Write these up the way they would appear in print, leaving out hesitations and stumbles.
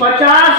50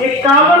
51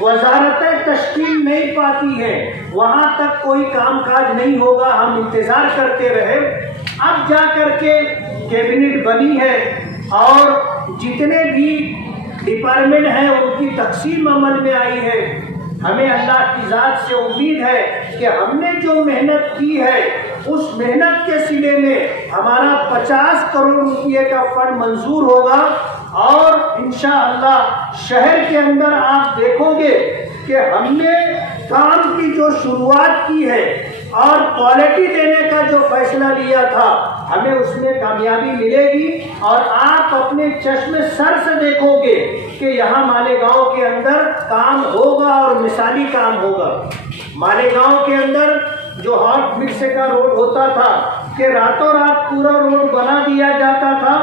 وزارتیں تشکیل نہیں پاتی ہیں، وہاں تک کوئی کام کاج نہیں ہوگا، ہم انتظار کرتے رہے۔ اب جا کر کے کیبنٹ بنی ہے اور جتنے بھی ڈپارٹمنٹ ہیں ان کی تقسیم عمل میں آئی ہے۔ ہمیں اللہ کی ذات سے امید ہے کہ ہم نے جو محنت کی ہے اس محنت کے صلے میں ہمارا 50 کروڑ روپے کا فنڈ منظور ہوگا، اور انشاءاللہ شہر کے اندر آپ دیکھو گے کہ ہم نے کام کی جو شروعات کی ہے اور کوالٹی دینے کا جو فیصلہ لیا تھا، ہمیں اس میں کامیابی ملے گی، اور آپ اپنے چشم سر سے دیکھو گے کہ یہاں مالیگاؤں کے اندر کام ہوگا اور مثالی کام ہوگا۔ مالیگاؤں کے اندر جو ہاٹ مکس کا روڈ ہوتا تھا کہ راتوں رات پورا روڈ بنا دیا جاتا تھا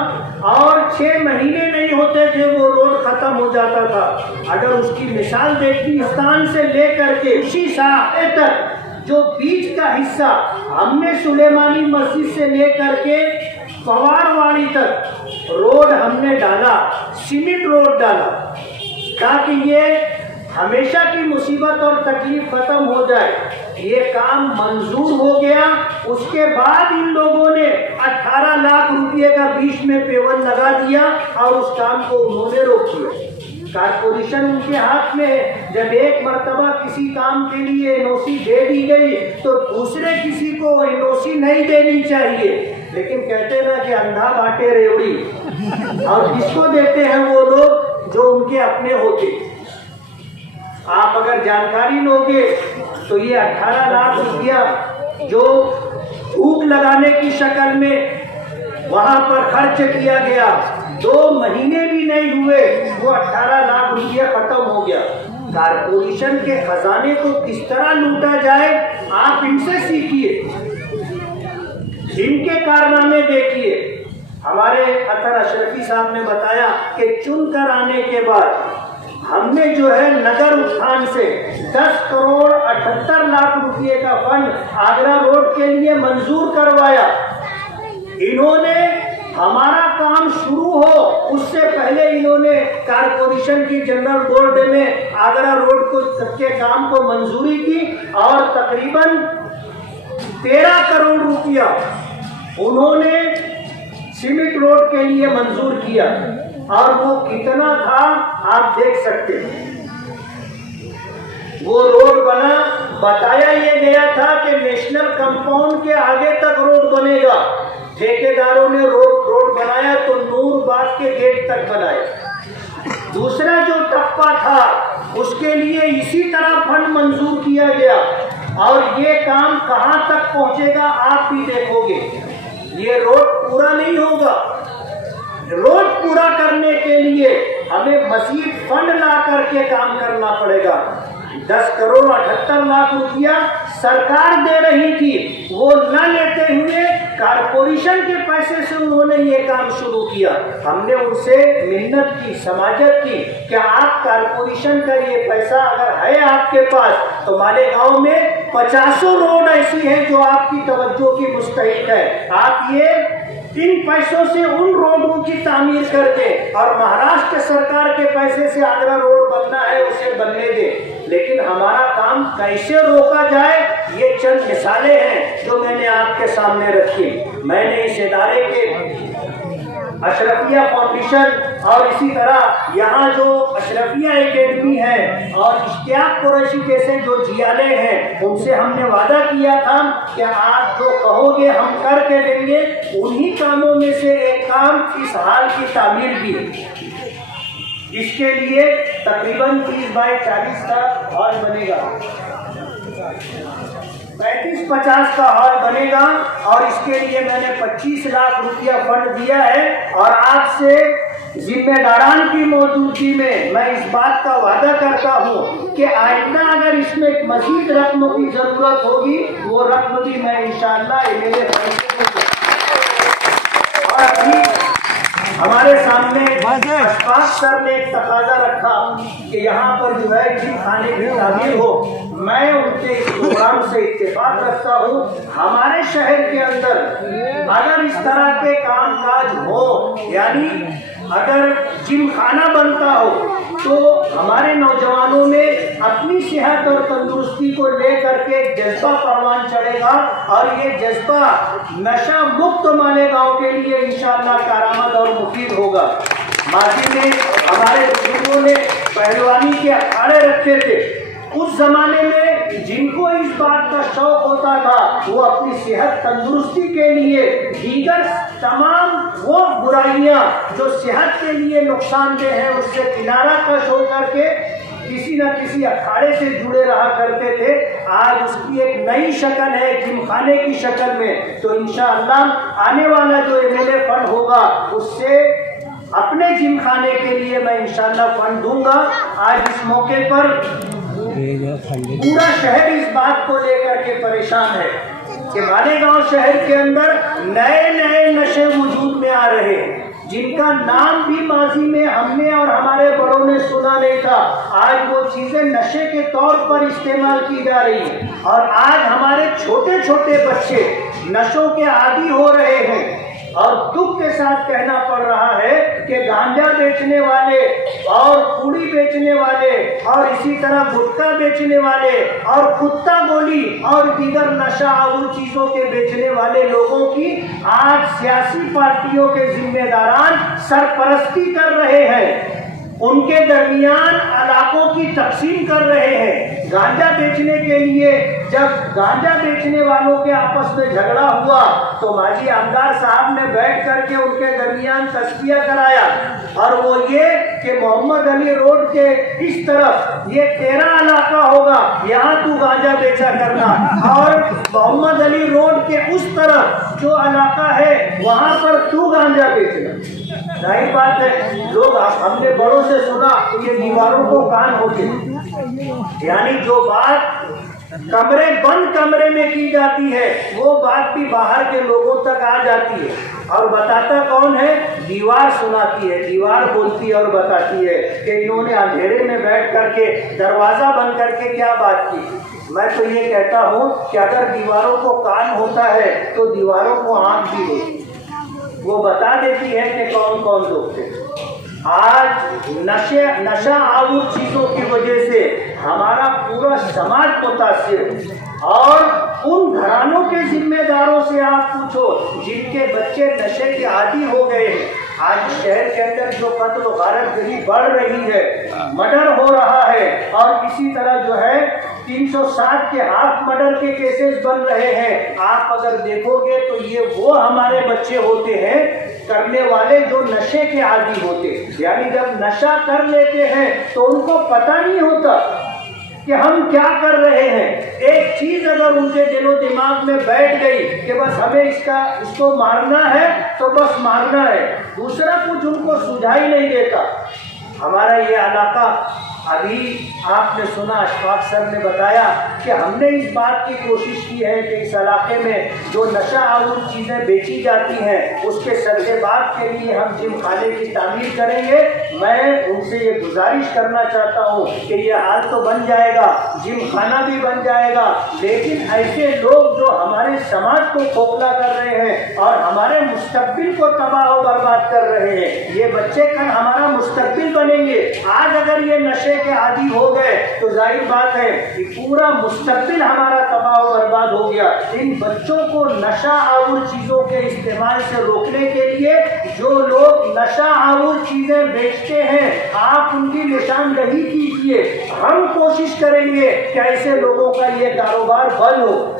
اور 6 مہینے نہیں ہوتے تھے وہ روڈ ختم ہو جاتا تھا۔ اگر اس کی مثال دیکھی، استان سے لے کر کے اسی ساحے تک جو بیچ کا حصہ ہم نے سلیمانی مسجد سے لے کر کے فوار واڑی تک روڈ ہم نے ڈالا، سیمنٹ روڈ ڈالا، تاکہ یہ ہمیشہ کی مصیبت اور تکلیف ختم ہو جائے۔ یہ کام منظور ہو گیا، اس کے بعد ان لوگوں نے 18 لاکھ روپے کا بیچ میں پیون لگا دیا اور اس کام کو انہوں نے روک دیا۔ کارپوریشن ان کے ہاتھ میں ہے، جب ایک مرتبہ کسی کام کے لیے NOC دے دی گئی تو دوسرے کسی کو NOC نہیں دینی چاہیے، لیکن کہتے نا کہ اندھا بانٹے ریوڑی، اور جس کو دیتے ہیں وہ لوگ جو ان کے اپنے ہوتے۔ آپ اگر جانکاری لوگے تو یہ 18 لاکھ روپیہ جو بھوک لگانے کی شکل میں وہاں پر خرچ کیا گیا، 2 مہینے بھی نہیں ہوئے وہ 18 لاکھ روپیہ ختم ہو گیا۔ کارپوریشن کے خزانے کو کس طرح لوٹا جائے آپ ان سے سیکھیے، ان کے کارنامے دیکھیے۔ ہمارے اطہر اشرفی صاحب نے بتایا کہ چن کر آنے کے بعد ہم نے جو ہے نگر اتھان سے 10 کروڑ 78 لاکھ روپے کا فنڈ آگرہ روڈ کے لیے منظور کروایا۔ انہوں نے ہمارا کام شروع ہو اس سے پہلے انہوں نے کارپوریشن کی جنرل بورڈ میں آگرہ روڈ کے کام کو منظوری کی، اور تقریباً 13 کروڑ روپیہ انہوں نے سیمنٹ روڈ کے لیے منظور کیا، اور وہ کتنا تھا آپ دیکھ سکتے ہیں۔ وہ روڈ بنا، بتایا یہ گیا تھا کہ نیشنل کمپاؤنڈ کے آگے تک روڈ بنے گا، ٹھیکیداروں نے روڈ بنایا تو نور باغ کے گیٹ تک بنائے۔ دوسرا جو ٹپا تھا اس کے لیے اسی طرح فنڈ منظور کیا گیا، اور یہ کام کہاں تک پہنچے گا آپ بھی دیکھو گے۔ یہ روڈ پورا نہیں ہوگا، روڈ پورا کرنے کے لیے ہمیں مزید فنڈ لا کر کے کام کرنا پڑے گا۔ 10 کروڑ 78 لاکھ روپیہ سرکار دے رہی تھی، وہ نہ لیتے ہوئے کارپوریشن کے پیسے سے انہوں نے یہ کام شروع کیا۔ ہم نے ان سے منت کی، سماجت کی کہ آپ کارپوریشن کا یہ پیسہ اگر ہے آپ کے پاس تو مالیگاؤں میں 50 روڈ ایسی ہیں جو آپ کی توجہ کی مستحق ہے، آپ یہ ان پیسوں سے ان روڈوں کی تعمیر کر دیں، اور مہاراشٹر سرکار کے پیسے سے آگرہ روڈ بننا ہے اسے بننے دیں۔ لیکن ہمارا کام کیسے روکا جائے، یہ چند مثالیں ہیں جو میں نے آپ کے سامنے رکھی۔ میں نے اس ادارے کے اشرفیہ فاؤنڈیشن اور اسی طرح یہاں جو اشرفیہ اکیڈمی ہے اور اشتیاق قریشی جیسے جو جیالے ہیں، ان سے ہم نے وعدہ کیا تھا کہ آپ جو کہو گے ہم کر کے دیں گے۔ انہی کاموں میں سے ایک کام اس ہال کی تعمیر بھی ہے۔ اس کے لیے تقریباً 30 بائی 40 کا ہال بنے گا، 35-50 کا ہال بنے گا، اور اس کے لیے میں نے 25 لاکھ روپیہ فنڈ دیا ہے۔ اور آپ سے ذمہ داران کی موجودگی میں اس بات کا وعدہ کرتا ہوں کہ آئندہ اگر اس میں مزید رقم کی ضرورت ہوگی وہ رقم بھی میں انشاءاللہ میرے اور ابھی ہمارے سامنے اشفاق سر نے ایک تقاضا رکھا کہ یہاں پر جو ہے جم خانے کی تعمیر ہو۔ میں ان کے اس پروگرام سے اتفاق رکھتا ہوں۔ ہمارے شہر کے اندر اگر اس طرح کے کام کاج ہو، یعنی اگر جم خانہ بنتا ہو تو ہمارے نوجوانوں میں اپنی صحت اور تندرستی کو لے کر کے ایک جذبہ پروان چڑھے گا، اور یہ جذبہ نشہ مکت مالیگاؤں کے لیے انشاءاللہ کارآمد اور مفید ہوگا۔ ماضی میں ہمارے بزرگوں نے پہلوانی کے اکھاڑے رکھے تھے، اس زمانے میں جن کو اس بات کا شوق ہوتا تھا وہ اپنی صحت تندرستی کے لیے دیگر تمام وہ برائیاں جو صحت کے لیے نقصان دہ ہیں اس سے کنارہ کش ہو کر کے کسی نہ کسی اکھاڑے سے جڑے رہا کرتے تھے۔ آج اس کی ایک نئی شکل ہے جم خانے کی شکل میں، تو انشاءاللہ آنے والا جو MLA فنڈ ہوگا اس سے اپنے جم خانے کے لیے میں انشاءاللہ فنڈ دوں گا۔ آج اس موقع پر پورا شہر اس بات کو لے کر کے پریشان ہے کہ مالیگاؤں شہر کے اندر نئے نئے نشے وجود میں آ رہے ہیں جن کا نام بھی ماضی میں ہم نے اور ہمارے بڑوں نے سنا نہیں تھا۔ آج وہ چیزیں نشے کے طور پر استعمال کی جا رہی ہیں، اور آج ہمارے چھوٹے چھوٹے بچے نشوں کے عادی ہو رہے ہیں، اور دکھ کے ساتھ کہنا پڑ رہا ہے کہ گانجا بیچنے والے اور پوڑی بیچنے والے اور اسی طرح گٹکا بیچنے والے اور کتا گولی اور دیگر نشہ آور چیزوں کے بیچنے والے لوگوں کی آج سیاسی پارٹیوں کے ذمہ داران سرپرستی کر رہے ہیں، ان کے درمیان علاقوں کی تقسیم کر رہے ہیں۔ گانجا بیچنے کے لیے جب گانجا بیچنے والوں کے آپس میں جھگڑا ہوا تو ماجی آمدار صاحب نے بیٹھ کر کے ان کے درمیان تزکیہ کرایا، اور وہ یہ کہ محمد علی روڈ کے اس طرف یہ تیرا علاقہ ہوگا، یہاں تو گانجا بیچا کرنا، اور محمد علی روڈ کے اس طرف جو علاقہ ہے وہاں پر تو گانجا بیچنا۔ ظاہر بات ہے لوگ ہم نے بڑوں سے سنا کہ دیواروں کو کان ہوتے ہیں، یعنی جو بات کمرے میں کی جاتی ہے وہ بات بھی باہر کے لوگوں تک آ جاتی ہے، اور بتاتا کون ہے؟ دیوار سناتی ہے، دیوار بولتی ہے اور بتاتی ہے کہ انہوں نے اندھیرے میں بیٹھ کر کے دروازہ بند کر کے کیا بات کی۔ میں تو یہ کہتا ہوں کہ اگر دیواروں کو کان ہوتا ہے تو دیواروں کو آنکھ بھی ہوتی ہے، وہ بتا دیتی ہے کہ کون کون لوگ تھے۔ آج نشہ آور چیزوں کی وجہ سے ہمارا پورا سماج متاثر ہے، اور ان گھرانوں کے ذمہ داروں سے آپ پوچھو جن کے بچے نشے کے عادی ہو گئے ہیں۔ آج شہر کے اندر جو قتل و غارت گری بڑھ رہی ہے، مرڈر ہو رہا ہے، اور اسی طرح جو ہے 307 کے ہاف مرڈر کے کیسز بن رہے ہیں، آپ اگر دیکھو گے تو یہ وہ ہمارے بچے ہوتے ہیں کرنے والے جو نشے کے عادی ہوتے، یعنی جب نشہ کر لیتے ہیں تو ان کو پتہ نہیں ہوتا کہ ہم کیا کر رہے ہیں۔ ایک چیز اگر ان کے دل و دماغ میں بیٹھ گئی کہ بس ہمیں اس کو مارنا ہے تو بس مارنا ہے، دوسرا کچھ ان کو سجھائی نہیں دیتا۔ ہمارا یہ علاقہ ابھی آپ نے سنا، اشفاق سر نے بتایا کہ ہم نے اس بات کی کوشش کی ہے کہ اس علاقے میں جو نشہ آور چیزیں بیچی جاتی ہیں اس کے سرے بات کے لیے ہم جم خانے کی تعمیر کریں گے۔ میں ان سے یہ گزارش کرنا چاہتا ہوں کہ یہ حال تو بن جائے گا، جم خانہ بھی بن جائے گا، لیکن ایسے لوگ جو ہمارے سماج کو کھوکھلا کر رہے ہیں اور ہمارے مستقبل کو تباہ و برباد کر رہے ہیں، یہ بچے کل ہمارا مستقبل بنیں گے۔ آج اگر یہ نشے کے عادی ہو گئے تو ظاہر بات ہے کہ پورا مستقبل ہمارا تباہ و برباد ہو گیا۔ ان بچوں کو نشہ آور چیزوں کے استعمال سے روکنے کے لیے جو لوگ نشہ آور چیزیں بیچتے ہیں آپ ان کی نشاندہی کیجیے، ہم کوشش کریں گے کہ ایسے لوگوں کا یہ کاروبار بند ہو،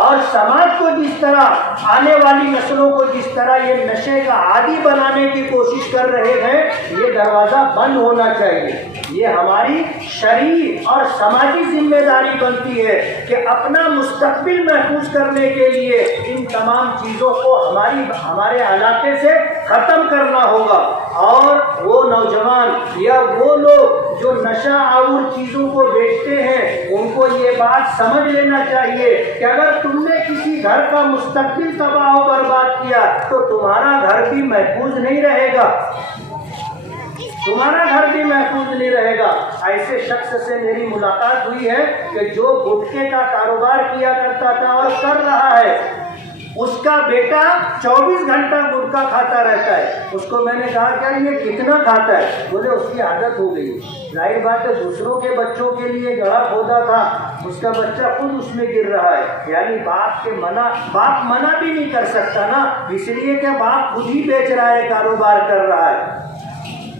اور سماج کو جس طرح آنے والی نسلوں کو جس طرح یہ نشے کا عادی بنانے کی کوشش کر رہے ہیں یہ دروازہ بند ہونا چاہیے۔ یہ ہماری شرعی اور سماجی ذمہ داری بنتی ہے کہ اپنا مستقبل محفوظ کرنے کے لیے ان تمام چیزوں کو ہمارے علاقے سے ختم کرنا ہوگا، اور وہ نوجوان یا وہ لوگ جو نشہ آور چیزوں کو بیچتے ہیں ان کو یہ بات سمجھ لینا چاہیے کہ اگر تم نے کسی گھر کا مستقبل تباہ و برباد کیا تو تمہارا گھر بھی محفوظ نہیں رہے گا، تمہارا گھر بھی محفوظ نہیں رہے گا۔ ایسے شخص سے میری ملاقات ہوئی ہے کہ جو گٹکے کا کاروبار کیا کرتا تھا اور کر رہا ہے، اس کا بیٹا 24 گھنٹہ گٹکا کھاتا رہتا ہے. اس کو میں نے کہا کہ یہ کتنا کھاتا ہے؟ بولے اس کی عادت ہو گئی. ظاہر بات ہے دوسروں کے بچوں کے لیے گڑھا کھودا تھا، اس کا بچہ خود اس میں گر رہا ہے. یعنی باپ منع بھی نہیں کر سکتا نا، اس لیے کہ باپ خود ہی بیچ رہا ہے، کاروبار کر رہا ہے،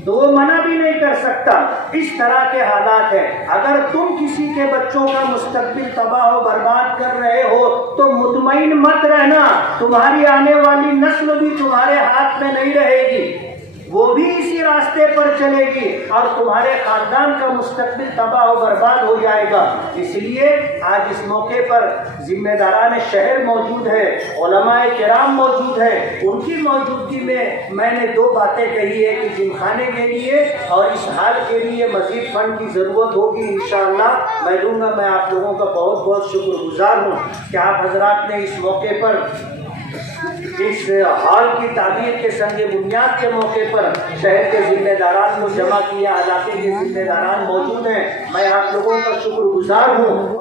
تو وہ منع بھی نہیں کر سکتا. اس طرح کے حالات ہیں. اگر تم کسی کے بچوں کا مستقبل تباہ و برباد کر رہے ہو تو مطمئن مت رہنا، تمہاری آنے والی نسل بھی تمہارے ہاتھ میں نہیں رہے گی، وہ بھی اسی راستے پر چلے گی اور تمہارے خاندان کا مستقبل تباہ و برباد ہو جائے گا. اس لیے آج اس موقع پر ذمہ داران شہر موجود ہے، علماء کرام موجود ہیں. ان کی موجودگی میں نے 2 باتیں کہی ہے کہ جم خانے کے لیے اور اس حال کے لیے مزید فنڈ کی ضرورت ہوگی. انشاءاللہ میں دوں گا. میں آپ لوگوں کا بہت بہت شکر گزار ہوں کہ آپ حضرات نے اس موقع پر، اس ہال کی تعمیر کے سنگ بنیاد کے موقع پر شہر کے ذمہ داران کو جمع کیا. علاقے کے ذمہ داران موجود ہیں. میں آپ لوگوں کا شکر گزار ہوں.